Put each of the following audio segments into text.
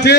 வந்தாச்சு.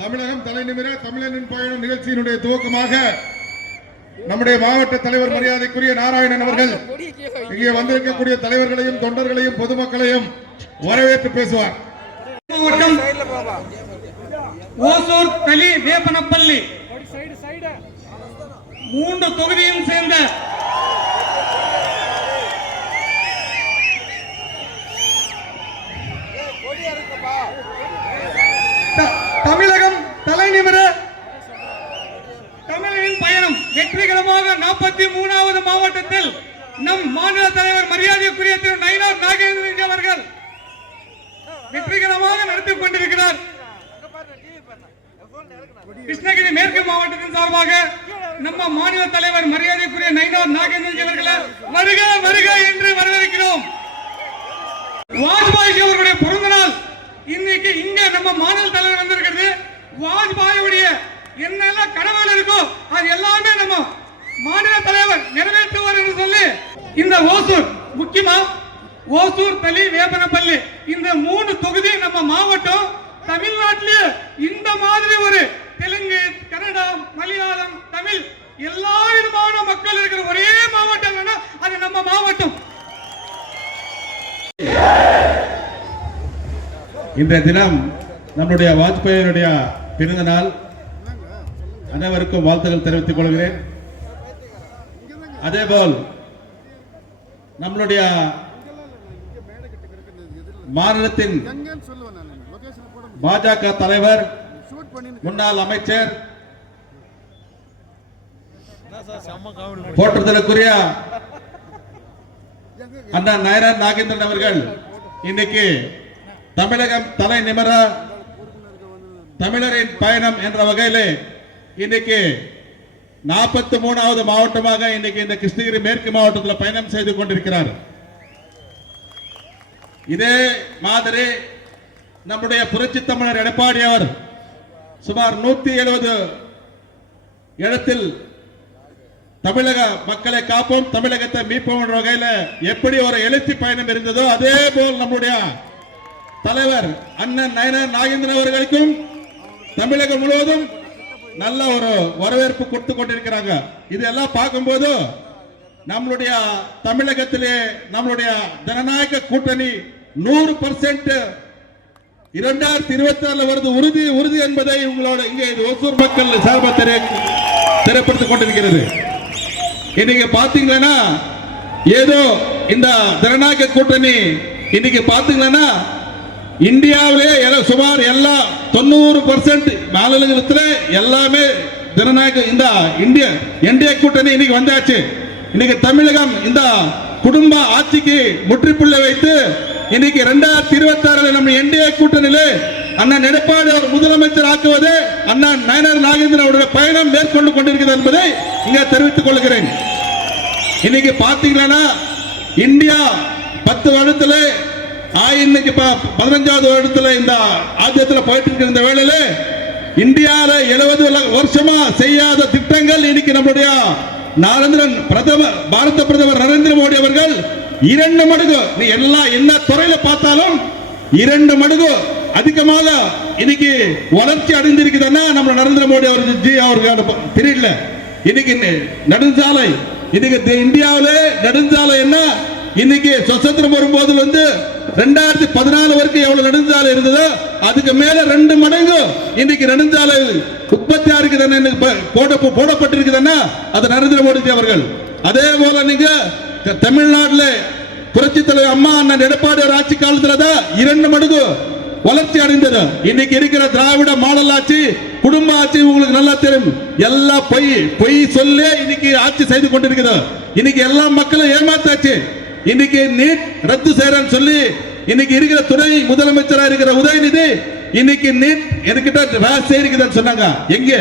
தமிழகம் தலைநிமிர தமிழனின் பயணம் நிகழ்ச்சியினுடைய துவக்கமாக நம்முடைய மாவட்ட தலைவர் மரியாதைக்குரிய நாராயணன் அவர்கள் இங்கே வந்திருக்கக்கூடிய தலைவர்களையும் தொண்டர்களையும் பொதுமக்களையும் வரவேற்று பேசுவார். மாவட்டம் ஓசூர், தளி, வேப்பனப்பள்ளி 3 தொகுதியும் சேர்ந்த தமிழகம் தலைநிமிர தமிழனின் பயணம் வெற்றிகரமாக 43வது மாவட்டத்தில் நம் மாநில தலைவர் மரியாதைக்குரிய திரு நயினார் நாகேந்திரன் அவர்கள் வெற்றிகரமாக நடத்திக் கொண்டிருக்கிறார். கிருஷ்ணகிரி மேற்கு மாவட்டத்தின் சார்பாக நம்ம மாநில தலைவர் மரியாதைக்குரிய நயினார் நாகேந்திரன் அவர்களை வருக வருக என்று வரவேற்கிறோம். வாஜ்பாய் அவர்களுடைய பிறந்த நாள் இன்னைக்கு இங்க நம்ம மாநில தலைவர் வந்திருக்கிறது. வாஜ்பாயுடைய என்னெல்லாம் கனவுகள் இருக்கோ அது எல்லாமே நம்ம மாநில தலைவர் நிறைவேற்றுவார் என்று சொல்லி இந்த ஓசூர், முக்கியமா ஓசூர், தளி, வேப்பனப்பள்ளி இந்த 3 தொகுதி நம்ம மாவட்டம் தமிழ்நாட்டிலேயே இந்த மாதிரி ஒரு தெலுங்கு, கன்னடா, மலையாளம், தமிழ் எல்லா விதமான மக்கள் இருக்கிற ஒரே மாவட்டம் அது நம்ம மாவட்டம். இன்றைய தினம் நம்முடைய வாஜ்பாயினுடைய பிறந்த நாள். அனைவருக்கும் வாழ்த்துக்கள் தெரிவித்துக் கொள்கிறேன். அதேபோல் நம்மளுடைய மாநிலத்தின் பாஜக தலைவர், முன்னாள் அமைச்சர், போற்றுதலுக்குரிய அண்ணா நயினார் நாகேந்திரன் அவர்கள் இன்னைக்கு தமிழகம் தலை நிமிர தமிழரின் பயணம் என்ற வகையிலே இன்னைக்கு 43வது மாவட்டமாக இன்னைக்கு இந்த கிருஷ்ணகிரி மேற்கு மாவட்டத்தில் பயணம் செய்து கொண்டிருக்கிறார். இதே மாதிரி நம்முடைய புரட்சி தமிழர் எடப்பாடி அவர் சுமார் 170 இடத்தில் தமிழக மக்களை காப்போம், தமிழகத்தை மீட்போம் என்ற வகையில் எப்படி ஒரு எழுச்சி பயணம் இருந்ததோ அதே போல் நம்முடைய தலைவர் அண்ணன் நயினார் நாகேந்திரன் அவர்களுக்கும் தமிழகம் முழுவதும் நல்ல ஒரு வரவேற்பு கொடுத்து கொண்டிருக்கிறாங்க. இதெல்லாம் பார்க்கும்போது நம்மளுடைய தமிழகத்திலே நம்மளுடைய ஜனநாயக கூட்டணி 100% 2024 வருது உறுதி உறுதி என்பதை உங்களோட இங்கே ஓசூர் மக்கள் சார்பாக தெரியப்படுத்திக் கொண்டிருக்கிறது. இன்னைக்கு பாத்தீங்கன்னா ஏதோ இந்த ஜனநாயக கூட்டணி இன்னைக்கு பாத்தீங்கன்னா இந்தியாவிலே சுமார் எல்லா 90% மாநிலத்தில் எல்லாமே ஜனநாயக இந்த இந்திய என்டிஏ கூட்டணி இன்னைக்கு வந்தாச்சு. இன்னைக்கு தமிழகம் இந்த குடும்ப ஆட்சிக்கு முற்றுப்புள்ளி வைத்து இன்னைக்கு 2026 நம்ம என்டிஏ கூட்டணியிலே அண்ணன் எடப்பாடி அவர் முதலமைச்சர் ஆக்குவது அண்ணன் நயினார் நாகேந்திரன் அவருடைய பயணம் மேற்கொண்டு கொண்டிருக்கிறது என்பதை இங்கே தெரிவித்துக் கொள்கிறேன். இன்னைக்கு பாத்தீங்கன்னா இந்தியா 10 வருடத்துல இன்னைக்கு 15வது வருடத்துல இந்த ஆட்சியத்தில் போயிட்டு இருக்கிற இந்த வேளையில இந்தியாவில 70 வருஷமா செய்யாத திட்டங்கள் இன்னைக்கு நம்முடைய பாரத பிரதமர் நரேந்திர மோடி அவர்கள் 2 மடங்கு, நீ எல்லாம் என்ன துறையில பார்த்தாலும் 2 மடங்கு அதிகமாக இன்னைக்கு வளர்ச்சி அடைந்திருக்குதுன்னா நம்ம நரேந்திர மோடி அவருக்கு தெரியல. இன்னைக்கு நெடுஞ்சாலை இன்னைக்கு இந்தியாவிலே நெடுஞ்சாலை என்ன இன்னைக்கு சுதந்திரம் வரும்போது 2014 வரைக்கும் எவ்வளவு நெடுஞ்சாலை இருந்ததோ அதுக்கு மேல 2 மடங்கு இன்னைக்கு நெடுஞ்சாலை உற்பத்தியா இருக்குதுன்னு போடப்பட்டிருக்குதுன்னா அது நரேந்திர மோடி அவர்கள். அதே போல நீங்க தமிழ்நாட்டில் புரட்சி தலைவர் அம்மா அண்ணன் எடப்பாடி ஆட்சி காலத்துல தான் 2 மடங்கு வளர்ச்சி அடைந்தது. இன்னைக்கு இருக்கிற திராவிட மாடல் ஆட்சி குடும்ப ஆட்சி உங்களுக்கு நல்லா தெரியும். எல்லா பொய் சொல்லி இன்னைக்கு ஆட்சி செய்து கொண்டிருக்கிறது. இன்னைக்கு எல்லா மக்களும் ஏமாத்தாச்சு. இன்னைக்கு நீட் ரத்து செய்யறேன்னு சொல்லி இன்னைக்கு இருக்கிற துணை முதலமைச்சரா இருக்கிற உதயநிதி இன்னைக்கு நீட் என்கிட்ட வேலை செய்யுதுன்னு சொன்னாங்க. எங்க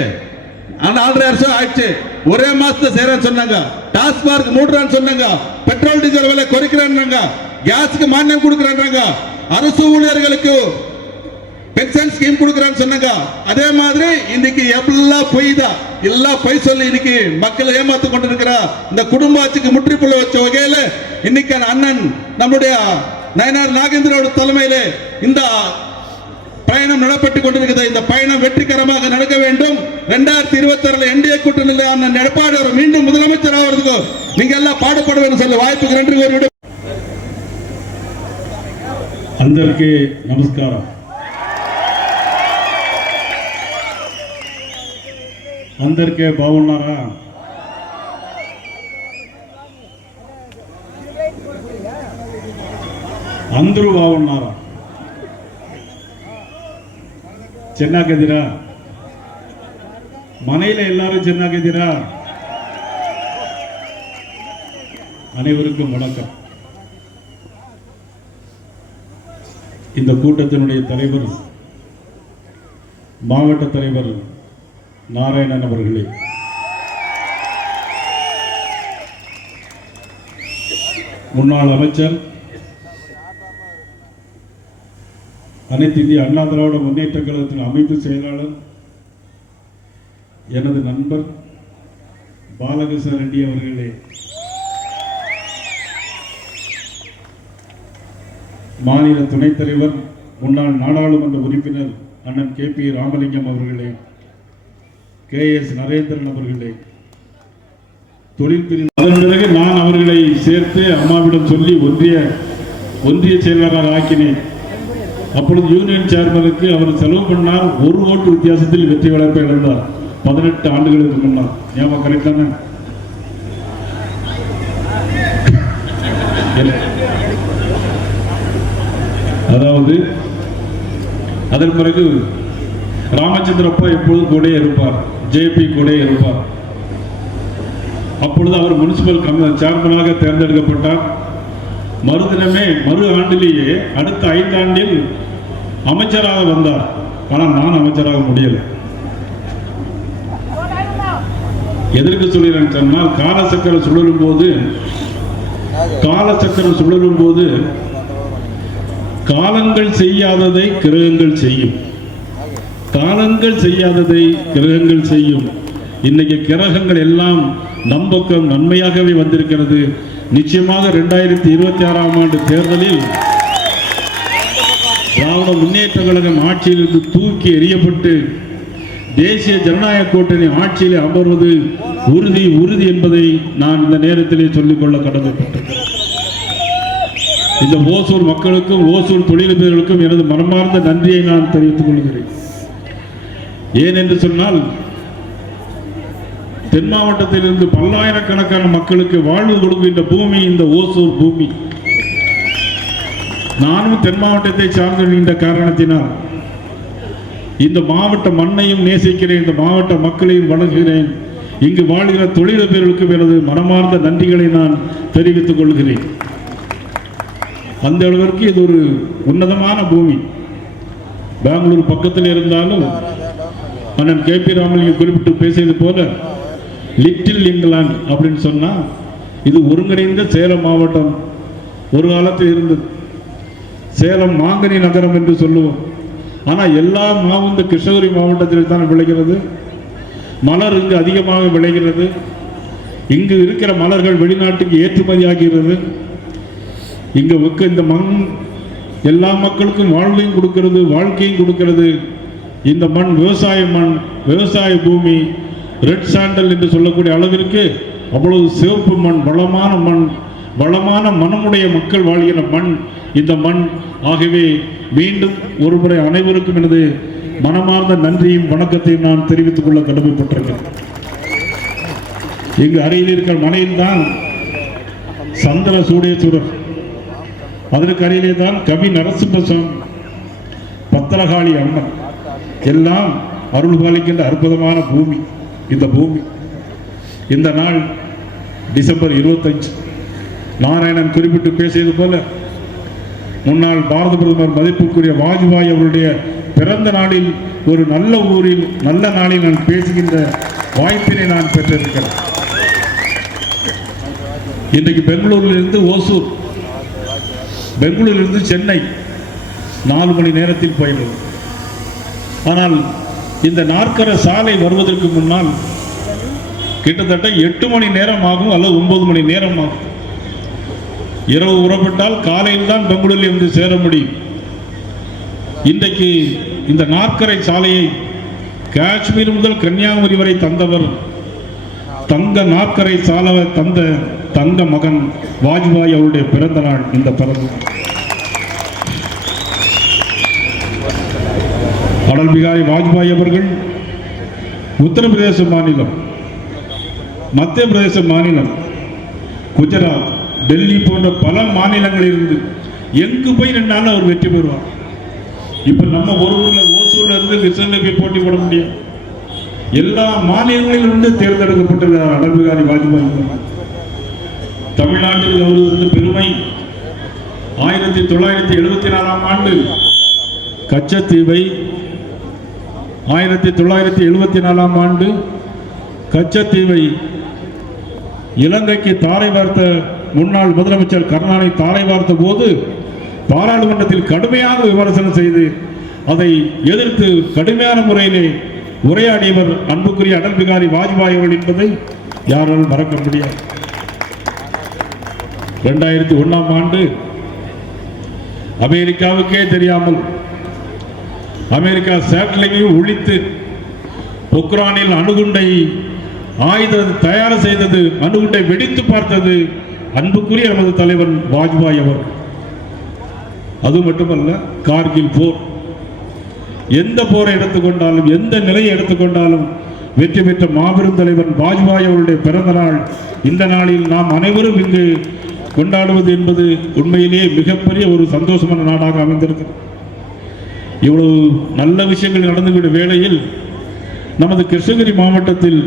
4.5 வருஷம் ஆயிடுச்சு. ஒரே மாசத்துல செய்யறேன்னு சொன்னாங்க. டாஸ்மார்க் மூடுறான்னு சொன்னாங்க. பெட்ரோல் டீசல் விலை குறைக்கிறாங்க. கேஸுக்கு மானியம் கொடுக்கறாங்க. அரசு ஊழியர்களுக்கு பென்ஷன் ஸ்கீம் கொடுக்கறான்னு சொன்னாங்க. அதே மாதிரி இன்னைக்கு எல்லாம் பொய் தான். எல்லாம் பொய் சொல்லி இன்னைக்கு மக்களை ஏமாத்து கொண்டிருக்கிற இந்த குடும்ப ஆட்சிக்கு முற்றுப்புள்ளி வச்ச வகையில இன்னைக்கு அண்ணன் நம்முடைய நயனார் நாகேந்திரோட தலைமையில இந்த பயணம் நடப்பட்டுக் கொண்டிருக்கிறது. இந்த பயணம் வெற்றிகரமாக நடக்க வேண்டும். 2026 என்டிஏ கூட்டணியில் அண்ணன் எடப்பாடி அவர் மீண்டும் முதலமைச்சர் ஆகிறதுக்கு நீங்க எல்லாம் பாடுபடுவேன்னு சொல்லி வாய்ப்புக்கு நன்றி கூறி అందరికీ నమస్కారం. అందరికీ బాగున్నారా? అందరూ బాగున్నారా? ಚೆನ್ನಾಗಿದ್ದೀರಾ? ಮನೆಯಲ್ಲಿ ಎಲ್ಲರೂ ಚೆನ್ನಾಗಿದ್ದೀರಾ? அனைவருக்கும் வணக்கம். இந்த கூட்டத்தினுடைய தலைவர் மாவட்ட தலைவர் நாராயணன் அவர்களே, முன்னாள் அமைச்சர், அனைத்து இந்திய அண்ணா திராவிட முன்னேற்ற கழகத்தின் அமைப்பு செயலாளர், எனது நண்பர் பாலகிருஷ்ண ரெட்டி அவர்களே, மாநில துணைத் தலைவர் முன்னாள் நாடாளுமன்ற உறுப்பினர் அண்ணன் KP ராமலிங்கம் அவர்களே, KS நரேந்திரன் அவர்களே, தொழில் பிரிவு அதன் பிறகு நான் அவர்களை சேர்த்து அம்மாவிடம் சொல்லி ஒன்றிய செயலாளராக ஆக்கினேன். அப்பொழுது யூனியன் சேர்மனுக்கு அவர் செலவு பண்ணார். 1 ஓட்டு வித்தியாசத்தில் வெற்றி வளர்ப்பை இழந்தார். 18 ஆண்டுகளுக்கு முன்னால். ஞாபகம் கரெக்ட் தானே? அதாவது அதன் பிறகு ராமச்சந்திரப்பா எப்பொழுதும் கூட இருப்பார், JP கூட இருப்பார். அப்பொழுது அவர் முனிசிபல் சேர்மனாக தேர்ந்தெடுக்கப்பட்டார். மறுதினமே மறு ஆண்டிலேயே அடுத்த 5 ஆண்டில் அமைச்சராக வந்தார். ஆனால் நான் அமைச்சராக முடியல. எதற்கு சொல்கிறேன் சொன்னால், காலச்சக்கரம் சுழலும் போது காலங்கள் செய்யாததை கிரகங்கள் செய்யும். காலங்கள் செய்யாததை கிரகங்கள் செய்யும். இன்னைக்கு கிரகங்கள் எல்லாம் நம்பக்கம் நன்மையாகவே வந்திருக்கிறது. நிச்சயமாக 2026ஆம் ஆண்டு தேர்தலில் திராவிட முன்னேற்ற கழகம் ஆட்சியிலிருந்து தூக்கி எறியப்பட்டு தேசிய ஜனநாயக கூட்டணி ஆட்சியில் அமர்வது உறுதி என்பதை நான் இந்த நேரத்திலே சொல்லிக்கொள்ள கடமைப்பட்டிருக்கிறேன். இந்த ஓசூர் மக்களுக்கும் ஓசூர் தொழிலதிபர்களுக்கும் எனது மனமார்ந்த நன்றியை நான் தெரிவித்துக் கொள்கிறேன். ஏனென்று சொன்னால், தென் மாவட்டத்திலிருந்து பல்லாயிரக்கணக்கான மக்களுக்கு வாழ்வு கொடுக்கின்ற பூமி இந்த ஓசூர் பூமி. நானும் தென் மாவட்டத்தை சார்ந்த காரணத்தினால் இந்த மாவட்ட மண்ணையும் நேசிக்கிறேன், இந்த மாவட்ட மக்களையும் வணங்குகிறேன். இங்கு வாழ்கிற தொழிலதிபர்களுக்கும் எனது மனமார்ந்த நன்றிகளை நான் தெரிவித்துக் கொள்கிறேன். அந்த அளவிற்கு இது ஒரு உன்னதமான பூமி. பெங்களூர் பக்கத்தில் இருந்தாலும் அண்ணன் KP ராமலிங்கம் குறிப்பிட்டு பேசியது போல லிட்டில் இங்கிலாந்து அப்படின்னு சொன்னா இது ஒருங்கிணைந்த சேலம் மாவட்டம். ஒரு காலத்தில் இருந்தது. சேலம் மாங்கனி நகரம் என்று சொல்லுவோம். ஆனால் எல்லா மாவும் கிருஷ்ணகிரி மாவட்டத்தில் தான் விளைகிறது. மலர் இங்கு அதிகமாக விளைகிறது. இங்கு இருக்கிற மலர்கள் வெளிநாட்டுக்கு ஏற்றுமதி ஆகிறது. இங்க இந்த மண் எல்லா மக்களுக்கும் வாழ்வையும் கொடுக்கிறது, வாழ்க்கையும் கொடுக்கிறது. இந்த மண் விவசாய பூமி, ரெட் சாண்டல் என்று சொல்லக்கூடிய அளவிற்கு அவ்வளவு சிவப்பு மண், வளமான மனமுடைய மக்கள் வாழ்கிற மண் இந்த மண். ஆகவே மீண்டும் ஒருமுறை அனைவருக்கும் எனது மனமார்ந்த நன்றியும் வணக்கத்தையும் நான் தெரிவித்துக் கொள்ள கடமைப்பட்டிருக்கிறேன். எங்கள் அருகில் இருக்கிற மலையில்தான் சந்திர சூடேஸ்வரர், அதற்கு அருகிலே தான் கவி நரசிம்மசாமி, பத்திரகாளி அம்மன், எல்லாம் அருள் பாலிக்கின்ற அற்புதமான பூமி இந்த பூமி. இந்த நாள் டிசம்பர் 25, நாராயணன் குறிப்பிட்டு பேசியது போல முன்னாள் பாரத பிரதமர் மதிப்புக்குரிய வாஜ்பாய் அவருடைய பிறந்த நாளில் ஒரு நல்ல ஊரில் நல்ல நாளில் நான் பேசுகின்ற வாய்ப்பினை நான் பெற்றிருக்கிறேன். இன்றைக்கு பெங்களூரிலிருந்து ஓசூர், பெங்களூரிலிருந்து சென்னை 4 மணி நேரத்தில் போயிடுது. ஆனால் இந்த நாற்கர சாலை வருவதற்கு முன்னால் கிட்டத்தட்ட 8 மணி நேரம் ஆகும் அல்லது 9 மணி நேரம் ஆகும். இரவு புறப்பட்டால் காலையில் தான் பெங்களூரில் இருந்து சேர முடியும். இன்றைக்கு இந்த நாற்கரை சாலையை காஷ்மீர் முதல் கன்னியாகுமரி வரை தந்தவர், தங்க நாற்கரை சாலை தந்த தங்க மகன் வாஜ்பாய் அவருடைய பிறந்த நாள் இந்த பிறந்த நாள். அடல் பிகாரி வாஜ்பாய் அவர்கள் உத்தரப்பிரதேச மாநிலம், மத்திய பிரதேச மாநிலம், குஜராத், டெல்லி போன்ற பல மாநிலங்களில் இருந்து எங்கு போய் நின்றாலும் அவர் வெற்றி பெறுவார். இப்ப நம்ம ஒரு ஊர்ல ஓசூர்ல இருந்து ரிசல்ட்ல போய் போட்டி போட முடியும். எல்லா மாநிலங்களிலிருந்து தேர்ந்தெடுக்கப்பட்டிருக்கிறார் அடல் பிகாரி வாஜ்பாய். தமிழ்நாட்டில் வருவது பெருமை. 1974ஆம் ஆண்டு கச்சத்தீவை, 1974ஆம் ஆண்டு கச்சத்தீவை இலங்கைக்கு தாரை வார்த்த முன்னாள் முதலமைச்சர் கருணாநிதி தாரை வார்த்த போது பாராளுமன்றத்தில் கடுமையாக விமர்சனம் செய்து அதை எதிர்த்து கடுமையான முறையிலே உரையாடியவர் அன்புக்குரிய அடல் பிகாரி வாஜ்பாய் அவர்கள் என்பதை யாராலும் மறக்க முடியாது. 2001ஆம் ஆண்டு அமெரிக்காவுக்கே தெரியாமல் அமெரிக்கா சேட்டலைட்டையும் ஒழித்து பொக்ரானில் அணுகுண்டை ஆயுதம் தயார் செய்தது, அணுகுண்டை வெடித்து பார்த்தது அன்புக்குரிய நமது தலைவர் வாஜ்பாய் அவர். அது மட்டுமல்ல, கார்கில் போர், எந்த போரை எடுத்துக்கொண்டாலும் எந்த நிலையை எடுத்துக்கொண்டாலும் வெற்றி பெற்ற மாபெரும் தலைவர் வாஜ்பாய் அவருடைய பிறந்த நாள் இந்த நாளில் நாம் அனைவரும் இங்கு கொண்டாடுவது என்பது உண்மையிலேயே மிகப்பெரிய ஒரு சந்தோஷமான நாடாக அமைந்திருக்கிறது. இவ்வளவு நல்ல விஷயங்கள் நடந்துவிடும் வேளையில் நமது கிருஷ்ணகிரி மாவட்டத்தில்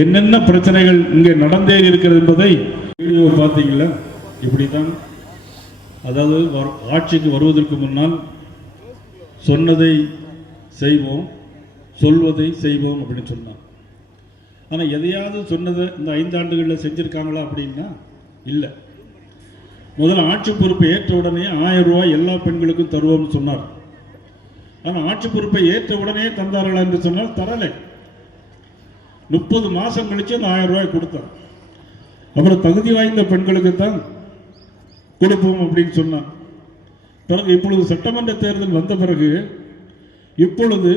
என்னென்ன பிரச்சனைகள் இங்கே நடந்தே இருக்கிறது என்பதை வீடியோ பார்த்தீங்களா? இப்படித்தான், அதாவது ஆட்சிக்கு வருவதற்கு முன்னால் சொன்னதை செய்வோம், சொல்வதை செய்வோம் அப்படின்னு சொன்னார். ஆனால் எதையாவது சொன்னதை இந்த 5 ஆண்டுகளில் செஞ்சுருக்காங்களா அப்படின்னா இல்லை. முதல்ல ஆட்சி பொறுப்பை ஏற்ற உடனே 1000 ரூபாய் எல்லா பெண்களுக்கும் தருவோம்னு சொன்னார். ஆனால் ஆட்சி பொறுப்பை ஏற்ற உடனே தந்தார்களா என்று சொன்னால் தரலை. 30 மாதம் கழிச்சு அந்த 1000 ரூபாய் கொடுத்தார். அப்புறம் தகுதி வாய்ந்த பெண்களுக்கு தான் கொடுப்போம் அப்படின்னு சொன்னார். பிறகு இப்பொழுது சட்டமன்ற தேர்தல் வந்த பிறகு இப்பொழுது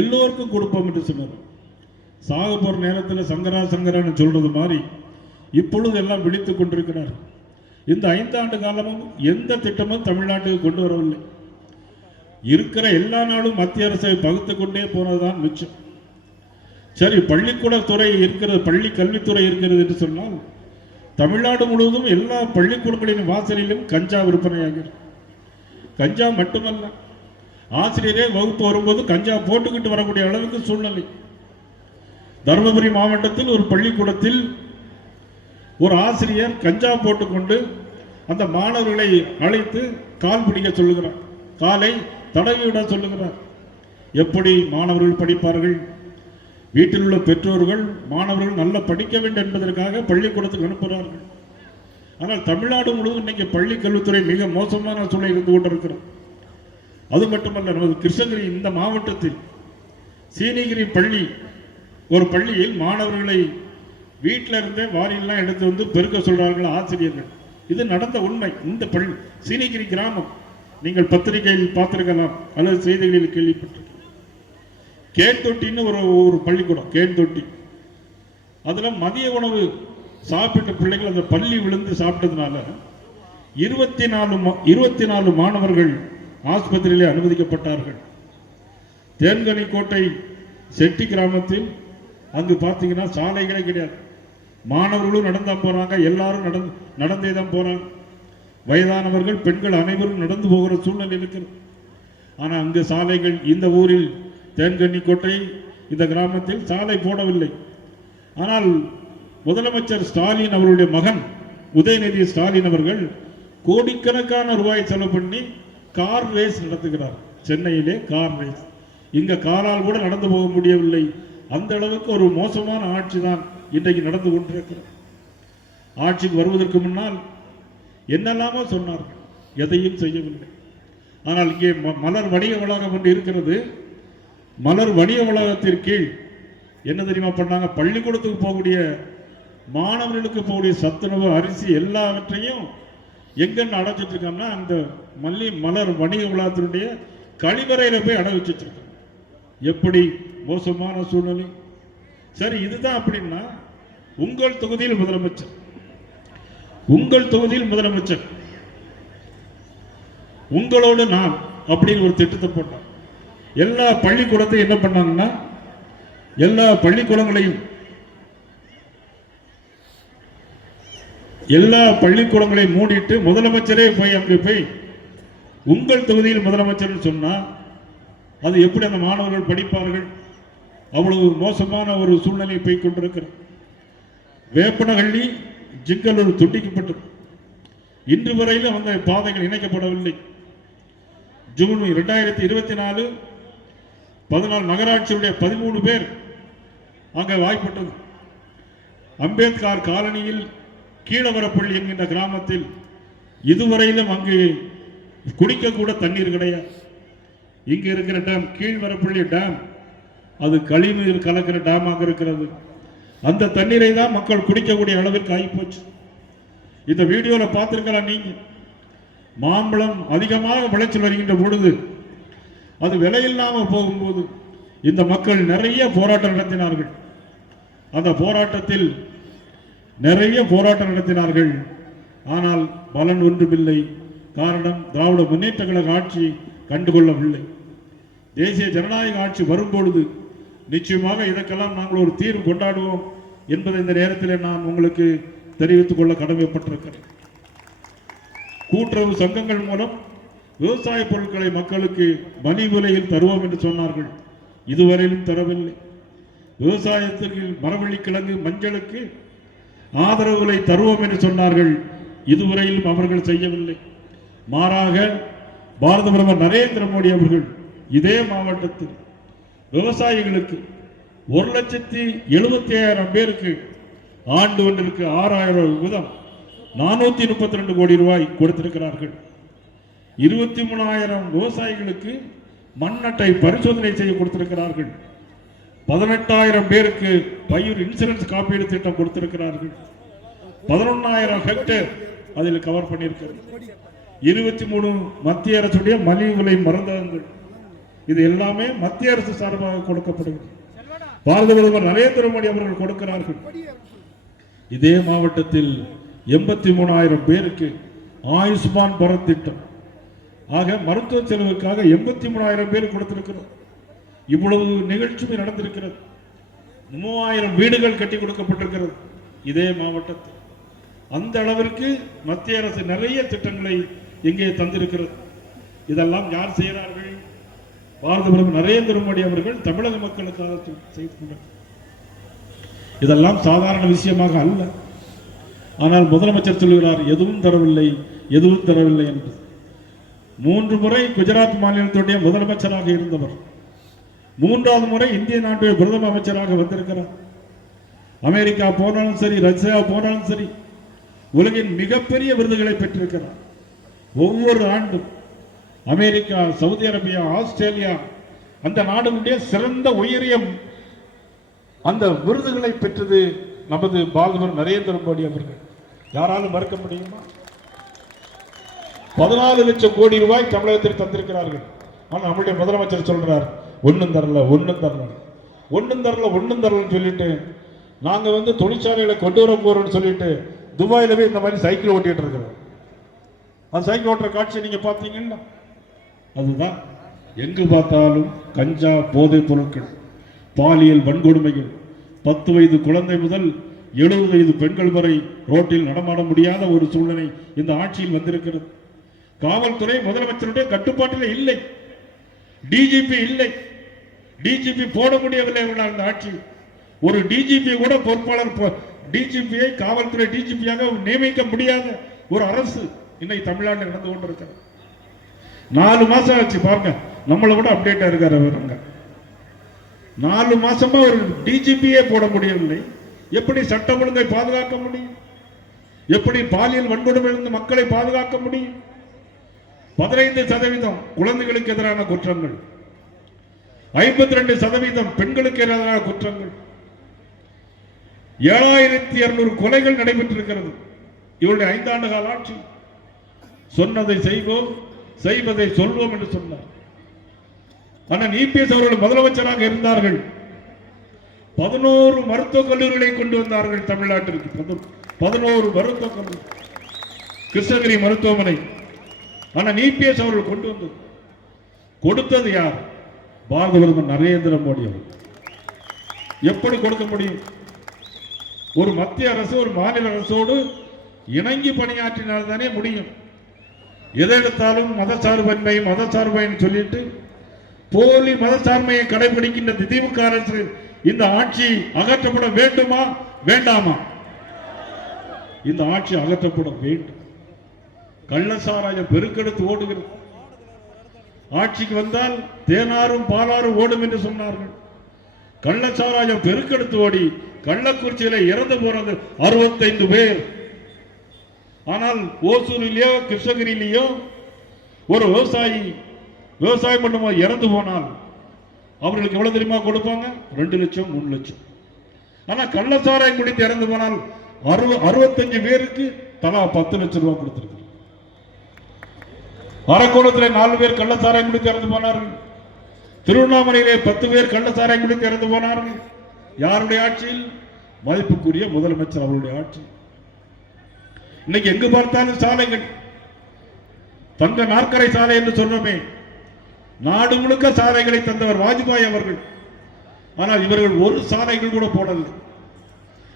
எல்லோருக்கும் கொடுப்போம் என்று சொன்னார். சாக போகிற நேரத்தில் சங்கரான்னு சொல்றது மாதிரி இப்பொழுது எல்லாம் விழித்துக் கொண்டிருக்கிறார். இந்த 5 ஆண்டு காலமும் எந்த திட்டமும் தமிழ்நாட்டுக்கு கொண்டு வரவில்லை. இருக்கிற எல்லா நாளும் மத்திய அரசை பகுத்து கொண்டே போனதுதான் மிச்சம். சரி, பள்ளிக்கூடத்துறை இருக்கிறது, பள்ளி கல்வித்துறை இருக்கிறது என்று சொன்னால் தமிழ்நாடு முழுவதும் எல்லா பள்ளிக்கூடங்களின் வாசலிலும் கஞ்சா விற்பனையாகிறது. கஞ்சா மட்டுமல்ல, ஆசிரியரே வகுப்பு வரும்போது கஞ்சா போட்டுக்கிட்டு வரக்கூடிய அளவுக்கு சூழ்நிலை. தருமபுரி மாவட்டத்தில் ஒரு பள்ளிக்கூடத்தில் ஒரு ஆசிரியர் கஞ்சா போட்டுக்கொண்டு அந்த மாணவர்களை அழைத்து கால் பிடிக்க சொல்லுகிறார், காலை தடவிவிட சொல்லுகிறார். எப்படி மாணவர்கள் படிப்பார்கள்? வீட்டில் உள்ள பெற்றோர்கள் மாணவர்கள் நல்லா படிக்க வேண்டும் என்பதற்காக பள்ளிக்கூடத்துக்கு அனுப்புகிறார்கள். ஆனால் தமிழ்நாடு முழுவதும் இன்னைக்கு பள்ளி கல்வித்துறை மிக மோசமான சூழல் இருந்து கொண்டிருக்கிறது. அது மட்டுமல்ல, நமது கிருஷ்ணகிரி இந்த மாவட்டத்தில் சீனிகிரி பள்ளி, ஒரு பள்ளியில் மாணவர்களை வீட்டில் இருந்தே வாரியெல்லாம் எடுத்து வந்து பெருக்க சொல்றார்கள் ஆசிரியர்கள். இது நடந்த உண்மை. இந்த பள்ளி சீனிகிரி கிராமம் நீங்கள் பத்திரிகையில் பார்த்திருக்கலாம் அல்லது செய்திகளில் கேள்விப்பட்டிருக்கலாம். கேன் தொட்டின்னு ஒரு பள்ளிக்கூடம், கேன் தொட்டி. அதில் மதிய உணவு சாப்பிட்ட பிள்ளைகள் அந்த பள்ளி விழுந்து சாப்பிட்டதுனால 24 மாணவர்கள் ஆஸ்பத்திரியிலே அனுமதிக்கப்பட்டார்கள். தேன்கனிக்கோட்டை செட்டி கிராமத்தில் அங்கு பார்த்தீங்கன்னா சாலைகளே கிடையாது. மாணவர்களும் நடந்தா போறாங்க, எல்லாரும் நடந்தே தான் போறாங்க. வயதானவர்கள், பெண்கள் அனைவரும் நடந்து போகிற சூழ்நிலை இருக்கிறது. ஆனால் அங்கு சாலைகள், இந்த ஊரில் தேன்கனிக்கோட்டை இந்த கிராமத்தில் சாலை போடவில்லை. ஆனால் முதலமைச்சர் ஸ்டாலின் அவருடைய மகன் உதயநிதி ஸ்டாலின் அவர்கள் கோடிக்கணக்கான ரூபாய் செலவு பண்ணி கார் ரேஸ் நடத்துகிறார். சென்னையிலே கார் ரேஸ். இங்க காலால் கூட நடந்து போக முடியவில்லை. அந்த அளவுக்கு ஒரு மோசமான ஆட்சி தான் இன்றைக்கு நடந்து கொண்டிருக்கிறது. ஆட்சிக்கு வருவதற்கு முன்னால் என்னெல்லாமோ சொன்னார்கள், எதையும் செய்யவில்லை. ஆனால் இங்கே மலர் வணிக வளாகம் ஒன்று இருக்கிறது. மலர் வணிக வளாகத்திற்கு கீழ் என்ன தெரியுமா பண்ணாங்க? பள்ளிக்கூடத்துக்கு போகக்கூடிய மாணவர்களுக்கு போகக்கூடிய சத்துணவு, அரிசி எல்லாவற்றையும் எங்கன்னு அடைச்சிட்டு இருக்காங்கன்னா அந்த மலர் வணிக வளாகத்தினுடைய கழிவறையில போய் அடை வச்சுட்டு இருக்காங்க. எப்படி மோசமான சூழ்நிலை! சரி, இதுதான் அப்படின்னா உங்கள் தொகுதியில் முதலமைச்சர் உங்களோடு நான் அப்படின்னு ஒரு திட்டத்தை போட்டார். எல்லா பள்ளிக்கூடத்தையும் என்ன பண்ணாங்கன்னா, எல்லா பள்ளிக்கூடங்களையும் மூடிட்டு முதலமைச்சரே போய் அங்கு போய் உங்கள் தொகுதியில் முதலமைச்சர் சொன்னா அது எப்படி அந்த மாணவர்கள் படிப்பார்கள்? அவ்வளவு மோசமான ஒரு சூழ்நிலை போய் கொண்டிருக்கிறது. வேப்பனஹள்ளி ஜிங்கலூர் துண்டிக்கப்பட்டது. இன்று வரையிலும் அந்த பாதைகள் இணைக்கப்படவில்லை. ஜூன் 2024 14 நகராட்சியுடைய 13 பேர் அங்கே வாய்ப்பட்டது. அம்பேத்கர் காலனியில் கீழவரப்பள்ளி என்கின்ற கிராமத்தில் இதுவரையிலும் அங்கு குடிக்க கூட தண்ணீர் கிடையாது. இங்கு இருக்கிற டேம், கீழ்வரப்பள்ளி டேம், அது கழிவுநீர் கலக்கிற டேமாக இருக்கிறது. அந்த தண்ணீரை தான் மக்கள் குடிக்கக்கூடிய அளவிற்கு ஆகிப்போச்சு. இந்த வீடியோவில் பார்த்திருக்கலாம் நீங்க. மாம்பழம் அதிகமாக விளைச்சல் வருகின்ற பொழுது, அது விலையில்லாமல் போகும்போது இந்த மக்கள் நிறைய போராட்டம் நடத்தினார்கள். அந்த போராட்டத்தில் நிறைய போராட்டம் நடத்தினார்கள். ஆனால் பலன் ஒன்றுமில்லை. காரணம், திராவிட முன்னேற்ற கழக ஆட்சி கண்டுகொள்ளவில்லை. தேசிய ஜனநாயக ஆட்சி வரும்பொழுது நிச்சயமாக இதற்கெல்லாம் நாங்கள் ஒரு தீர்வு கொண்டாடுவோம் என்பதை இந்த நேரத்தில் நான் உங்களுக்கு தெரிவித்துக் கொள்ள கடமைப்பட்டிருக்கிறேன். கூட்டுறவு சங்கங்கள் மூலம் விவசாய பொருட்களை மக்களுக்கு மலிவு விலையில் தருவோம் என்று சொன்னார்கள். இதுவரையிலும் தரவில்லை. விவசாயத்திற்கு மரவள்ளிக்கிழங்கு, மஞ்சளுக்கு ஆதரவு விலை தருவோம் என்று சொன்னார்கள். இதுவரையிலும் அவர்கள் செய்யவில்லை. மாறாக பாரத பிரதமர் நரேந்திர மோடி அவர்கள் இதே மாவட்டத்தில் விவசாயிகளுக்கு 1,75,000 பேருக்கு ஆண்டு ஒன்றிற்கு 6,000 வீதம் 432 கோடி ரூபாய் கொடுத்திருக்கிறார்கள். 23,000 விவசாயிகளுக்கு மண் அட்டை பரிசோதனை செய்ய கொடுத்திருக்கிறார்கள். 18,000 பேருக்கு பயிர் இன்சூரன்ஸ் காப்பீடு திட்டம் கொடுத்திருக்கிறார்கள். 11,000 ஹெக்டேர் அதில் கவர் பண்ணியிருக்கிறது. 23 மத்திய அரசுடைய மலிவு விலை மருந்தகங்கள், இது எல்லாமே மத்திய அரசு சார்பாக கொடுக்கப்படுகிறது. பாரத பிரதமர் நரேந்திர மோடி அவர்கள் கொடுக்கிறார்கள். இதே மாவட்டத்தில் 83,000 பேருக்கு ஆயுஷ்மான் பாரத் திட்டம், ஆக மருத்துவ செலவுக்காக 83,000 பேர் கொடுத்திருக்கிறோம். இவ்வளவு நிகழ்ச்சியும் நடந்திருக்கிறது. 3,000 வீடுகள் கட்டி கொடுக்கப்பட்டிருக்கிறது இதே மாவட்டத்தில். அந்த அளவிற்கு மத்திய அரசு நிறைய திட்டங்களை இங்கே தந்திருக்கிறது. இதெல்லாம் யார் செய்கிறார்கள்? பாரத பிரதமர் நரேந்திர மோடி அவர்கள் தமிழக மக்களுக்காக செய்து கொண்டார். இதெல்லாம் சாதாரண விஷயமாக அல்ல. ஆனால் முதலமைச்சர் சொல்கிறார் எதுவும் தரவில்லை என்று. 3 முறை குஜராத் மாநிலத்துடைய முதலமைச்சராக இருந்தவர் 3வது முறை இந்திய நாட்டுடைய பிரதம அமைச்சராக வந்திருக்கிறார். அமெரிக்கா போனாலும் சரி, ரஷ்யா போனாலும் சரி, உலகின் மிகப்பெரிய விருதுகளை பெற்றிருக்கிறார். ஒவ்வொரு ஆண்டும் அமெரிக்கா, சவுதி அரேபியா, ஆஸ்திரேலியா, அந்த நாடுகளுடைய சிறந்த உயரிய அந்த விருதுகளை பெற்றது நமது பிரதமர் நரேந்திர மோடி அவர்கள். யாராலும் மறுக்க முடியுமா? 14 லட்சம் கோடி ரூபாய் தமிழகத்தில் தந்திருக்கிறார்கள். ஆனால் நம்முடைய முதலமைச்சர் சொல்றார் ஒன்றும் தரல சொல்லிட்டு நாங்க தொழிற்சாலைகளை கொண்டு வர போறோம்னு சொல்லிட்டு துபாயில போய் இந்த மாதிரி சைக்கிள் ஓட்டிட்டு இருக்கிறோம். அந்த சைக்கிள் ஓட்டுற காட்சி நீங்க பார்த்தீங்கன்னா அதுதான். எங்கு பார்த்தாலும் கஞ்சா, போதைப் பொருட்கள், பாலியல் வன்கொடுமைகள், 10 வயது குழந்தை முதல் 70 வயது பெண்கள் வரை ரோட்டில் நடமாட முடியாத ஒரு சூழ்நிலை இந்த ஆட்சியில் வந்திருக்கிறது. காவல்துறை முதலமைச்சருடைய கட்டுப்பாட்டில் இல்லை, டிஜிபி இல்லை, டிஜிபி போட முடியவில்லை இந்த ஆட்சி. ஒரு டிஜிபி கூட பொறுப்பாளர் டிஜிபியை காவல்துறை டிஜிபியாக நியமிக்க முடியாத ஒரு அரசு இன்னைக்கு தமிழ்நாட்டில் நடந்து கொண்டிருக்கிறது. 4 மாசம் ஆச்சு பாருங்க, நம்மளை கூட அப்டேட்டா இருக்காரு அவருங்க. 4 மாசமா ஒரு டிஜிபியே போட முடியவில்லை. எப்படி சட்டம் ஒழுங்கை பாதுகாக்க முடியும்? எப்படி பாலியல் வன்கொடுமையிலிருந்து மக்களை பாதுகாக்க முடியும்? 15% குழந்தைகளுக்கு எதிரான குற்றங்கள், 52% பெண்களுக்கு எதிரான குற்றங்கள், 7200 கொலைகள் நடைபெற்றிருக்கிறது இவருடைய 5 ஆண்டு கால ஆட்சி. சொன்னதை செய்வோம், செய்வதை சொல்வோம் என்று சொன்னார். ஆனால் இபிஎஸ் அவர்கள் முதலமைச்சராக இருந்தார்கள். 11 மருத்துவக் கல்லூரிகளை கொண்டு வந்தார்கள் தமிழ்நாட்டிற்கு. 11 மருத்துவக் கல்லூரி, கிருஷ்ணகிரி மருத்துவமனை. ஆனால் இபிஎஸ் அவர்கள் கொண்டு வந்தது, கொடுத்தது யார்? பாரத பிரதமர் நரேந்திர மோடி அவர்கள். எப்படி கொடுக்க முடியும்? ஒரு மத்திய அரசு ஒரு மாநில அரசோடு இணங்கி பணியாற்றினால் தானே முடியும். எதை எடுத்தாலும் மதசார்பை சொல்லிட்டு போலி மதசார்பையை கடைபிடிக்கின்ற திமுக அரசு இந்த ஆட்சி அகற்றப்பட வேண்டுமா வேண்டாமா? இந்த ஆட்சி அகற்றப்பட வேண்டும். கள்ளசாராயம் பெருக்கெடுத்து ஓடுகிறது. ஆட்சிக்கு வந்தால் தேனாரும் பாலாரும் ஓடும் என்று சொன்னார்கள். கள்ளச்சாராயம் பெருக்கெடுத்து ஓடி கள்ளக்குறிச்சியில இறந்து போனது 65 பேர். ஆனால் ஓசூரிலேயோ கிருஷ்ணகிரியிலேயோ ஒரு விவசாயம் பண்ணும்போது இறந்து போனால் அவர்களுக்கு எவ்வளவு தெரியுமா கொடுப்பாங்க? 2 லட்சம் 3 லட்சம். ஆனா கள்ளச்சாராயம் குடித்து இறந்து போனால் 65 பேருக்கு தலா 10 லட்சம் ரூபாய் கொடுத்திருக்கு. அரக்கோணத்தில் 4 பேர் கள்ளச்சாராயம் குடித்து இறந்து போனார்கள். திருவண்ணாமலையிலே 10 பேர் கள்ளச்சாராயம் குடித்து இறந்து போனார்கள். யாருடைய ஆட்சியில்? மதிப்புக்குரிய முதலமைச்சர் அவருடைய ஆட்சி. இன்னைக்கு எங்கு பார்த்தாலும் சாலைகள், தங்க நாற்கரை சாலை என்று சொன்னோமே, நாடு முழுக்க சாலைகளை தந்தவர் வாஜ்பாய் அவர்கள். ஆனால் இவர்கள் ஒரு சாலைகள் கூட போடவில்லை.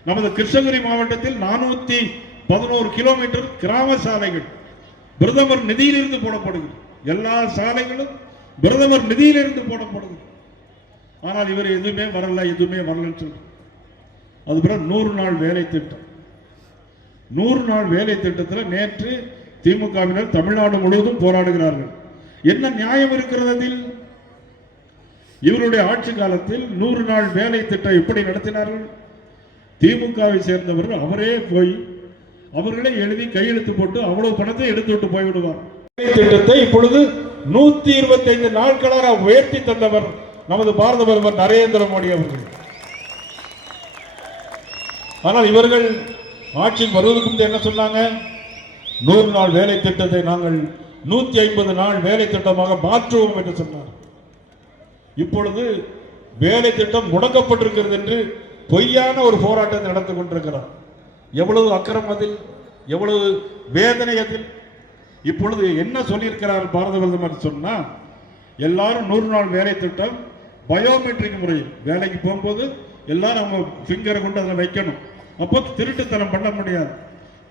நமது கிருஷ்ணகிரி மாவட்டத்தில் 411 கிலோமீட்டர் கிராம சாலைகள் பிரதமர் நிதியிலிருந்து போடப்படுகிறது. எல்லா சாலைகளும் பிரதமர் நிதியிலிருந்து போடப்படுகிறது. ஆனால் இவர் எதுவுமே வரலன்னு சொல்றார். அது பிறகு 100 நாள் வேலை திட்டம். 100 நாள் வேலை திட்டத்தில் நேற்று திமுகவினர் தமிழ்நாடு முழுவதும் போராடுகிறார்கள். என்ன நியாயம் இருக்கிறது அதில்? இவருடைய ஆட்சி காலத்தில் 100 நாள் வேலை திட்டம் எப்படி நடத்தினார்கள்? திமுகவை சேர்ந்தவர்கள் அவரே போய் அவர்களே எழுதி கையெழுத்து போட்டு அவ்வளவு பணத்தை எடுத்து விட்டு போய்விடுவார். திட்டத்தை இப்பொழுது 125 நாட்களாக உயர்த்தி தந்தவர் நமது பாரத பிரதமர் நரேந்திர மோடி அவர்கள். ஆனால் இவர்கள் ஆட்சிக்கு வருவதற்கு என்ன சொன்னாங்க? 100 நாள் வேலை திட்டத்தை நாங்கள் 150 நாள் வேலை திட்டமாக மாற்றுவோம் என்று சொன்னார். இப்பொழுது வேலை திட்டம் முடக்கப்பட்டிருக்கிறது என்று பொய்யான ஒரு போராட்டத்தை நடத்தி கொண்டிருக்கிறார். எவ்வளவு அக்கிரம் அதில், எவ்வளவு வேதனை அதில். இப்பொழுது என்ன சொல்லியிருக்கிறார் பாரத பிரதமர் சொன்னா, எல்லாரும் 100 நாள் வேலை திட்டம் பயோமெட்ரிக் முறையில் வேலைக்கு போகும்போது எல்லாரும் அவங்க ஃபிங்கரை கொண்டு அதில் வைக்கணும். அப்போ திருட்டுத்தனம் பண்ண முடியாது,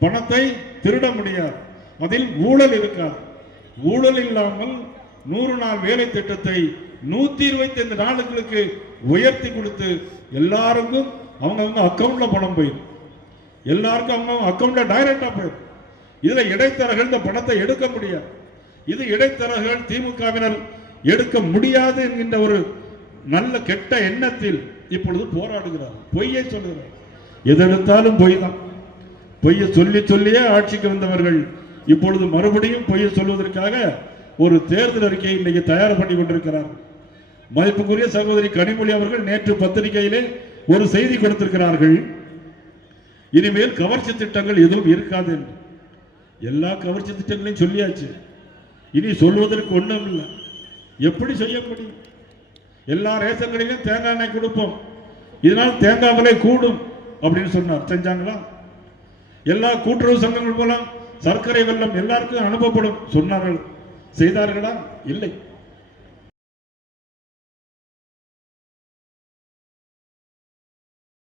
பணத்தை திருட முடியாது, அதில் ஊழல் இருக்காது. ஊழல் இல்லாமல் 100 நாள் வேலை திட்டத்தை 125 நாளுக்கு உயர்த்தி கொடுத்து எல்லாருக்கும் அவங்க அக்கௌண்ட்ல பணம் போயிடும். எல்லாருக்கும் அவங்க அக்கௌண்ட்ல டைரக்டா போயிடும். இதுல இடைத்தரகர்கள் இந்த பணத்தை எடுக்க முடியாது. இது இடைத்தரகர்கள் திமுகவினர் எடுக்க முடியாது என்கின்ற ஒரு நல்ல கெட்ட எண்ணத்தில் இப்பொழுது போராடுகிறார். பொய்யை சொல்லுகிறார். எதெடுத்தாலும் பொய் தான். பொய்யை சொல்லி சொல்லியே ஆட்சிக்கு வந்தவர்கள் இப்பொழுது மறுபடியும் பொய்யை சொல்வதற்காக ஒரு தேர்தல் அறிக்கையை இன்னைக்கு தயார் பண்ணி கொண்டிருக்கிறார். மதிப்புக்குரிய சகோதரி கனிமொழி அவர்கள் நேற்று பத்திரிகையிலே ஒரு செய்தி கொடுத்திருக்கிறார்கள். இனிமேல் கவர்ச்சி திட்டங்கள் எதுவும் இருக்காது என்று. எல்லா கவர்ச்சி திட்டங்களையும் சொல்லியாச்சு. இனி சொல்வதற்கு ஒன்றும் இல்லை. எப்படி செய்ய முடியும்? எல்லா ரேஷன் கடையிலும் தேங்காய் எண்ணெய் கொடுப்போம், இதனால் தேங்காய் விலை கூடும் அப்படின்னு சொன்னார். செஞ்சாங்களா? எல்லா கூட்டுறவு சங்கங்கள் மூலம் சர்க்கரை வெல்லம் எல்லாருக்கும் அனுப்பப்படும் சொன்னார்கள். செய்தார்களா? இல்லை.